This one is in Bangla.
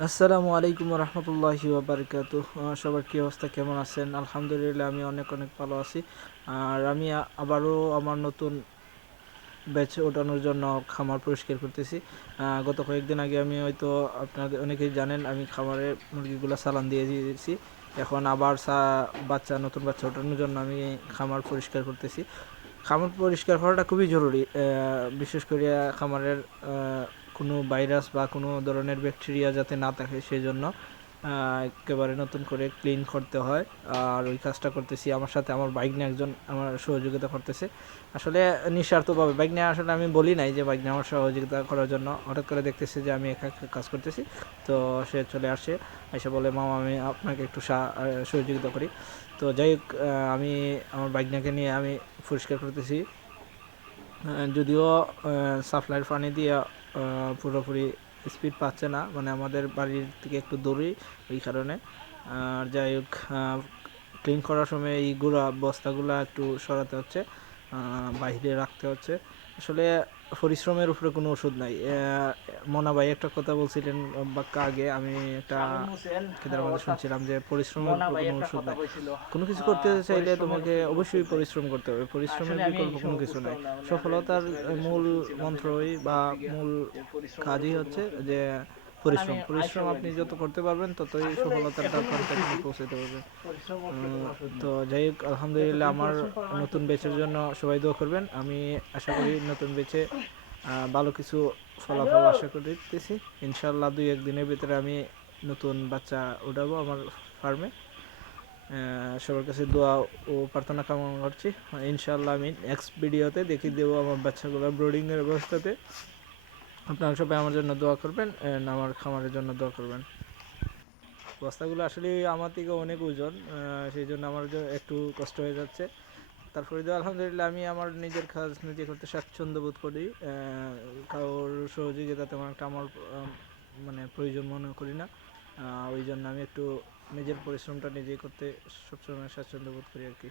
আসসালামু আলাইকুম রহমতুল্লাহি ওয়াবারকাতু। সবার কী অবস্থা, কেমন আছেন? আলহামদুলিল্লাহ, আমি অনেক অনেক ভালো আছি। আর আমি আবারও আমার নতুন ব্যাচ ওঠানোর জন্য খামার পরিষ্কার করতেছি। গত কয়েকদিন আগে আমি হয়তো আপনাদের অনেকেই জানেন আমি খামারে মুরগিগুলো চালান দিয়ে দিয়েছি। এখন আবার নতুন বাচ্চা ওঠানোর জন্য আমি খামার পরিষ্কার করতেছি। খামার পরিষ্কার করাটা খুবই জরুরি, বিশেষ করে খামারের কোনো ভাইরাস বা কোনো ধরনের ব্যাকটেরিয়া যাতে না থাকে সেই জন্য একেবারে নতুন করে ক্লিন করতে হয়। আর ওই কাজটা করতেছি, আমার সাথে আমার বাইক নিয়ে একজন আমার সহযোগিতা করতেছে। আসলে নিঃস্বার্থভাবে বাইক নিয়ে, আসলে আমি বলি নাই যে বাইক নিয়ে আমার সহযোগিতা করার জন্য। হঠাৎ করে দেখতেছি যে আমি একা একা কাজ করতেছি, তো সে চলে আসে, এসে বলে মামা আমি আপনাকে একটু সহযোগিতা করি। তো যাই হোক, আমি আমার বাইকটাকে নিয়ে আমি পরিষ্কার করতেছি। যদিও সাপ্লাইয়ের পানি দিয়ে পুরোপুরি স্পিড পাচ্ছে না, মানে আমাদের বাড়ির থেকে একটু দূরেই, ওই কারণে। আর যাই হোক, ক্লিন করার সময় এই বস্তাগুলো একটু সরাতে হচ্ছে, বাইরে রাখতে হচ্ছে। আসলে পরিশ্রমের উপরে কোনো ওষুধ নাই। মনা ভাই একটা কথা বলছিলেন বাক্য আগে, আমি একটা খেতের মধ্যে শুনছিলাম যে পরিশ্রমের উপরে কোনো ওষুধ নাই। কোনো কিছু করতে চাইলে তোমাকে অবশ্যই পরিশ্রম করতে হবে, পরিশ্রমের বিকল্প কোনো কিছু নাই। সফলতার মূল মন্ত্রই বা মূল কাজই হচ্ছে যে পরিশ্রম। পরিশ্রম আপনি যত করতে পারবেন ততই সফলতার দ্বার প্রান্তে আপনি পৌঁছাতে পারবেন। তো যাই হোক, আলহামদুলিল্লাহ, আমার নতুন বেচের জন্য সবাই দোয়া করবেন। আমি আশা করি নতুন বেচে ভালো কিছু ফলাফল আশা করতেছি। ইনশাল্লাহ 2-1 দিনের ভিতরে আমি নতুন বাচ্চা উঠাবো আমার ফার্মে। সবার কাছে দোয়া ও প্রার্থনা কামনা করছি। ইনশাল্লাহ আমি নেক্সট ভিডিওতে দেখিয়ে দেবো আমার বাচ্চাগুলো ব্রোডিংয়ের অবস্থাতে। আপনারা সবাই আমার জন্য দোয়া করবেন, আমার খামারের জন্য দোয়া করবেন। বস্তাগুলো আসলে আমার থেকে অনেক ওজন, সেই জন্য আমার একটু কষ্ট হয়ে যাচ্ছে। তারপরে তো আলহামদুলিল্লাহ আমি আমার নিজের কাজ নিজে করতে স্বাচ্ছন্দ্য বোধ করি। কারোর সহযোগিতা তেমন একটা আমার মানে প্রয়োজন মনে করি না। ওই জন্য আমি একটু নিজের পরিশ্রমটা নিজেই করতে সবসময় স্বাচ্ছন্দ্য বোধ করি আর কি।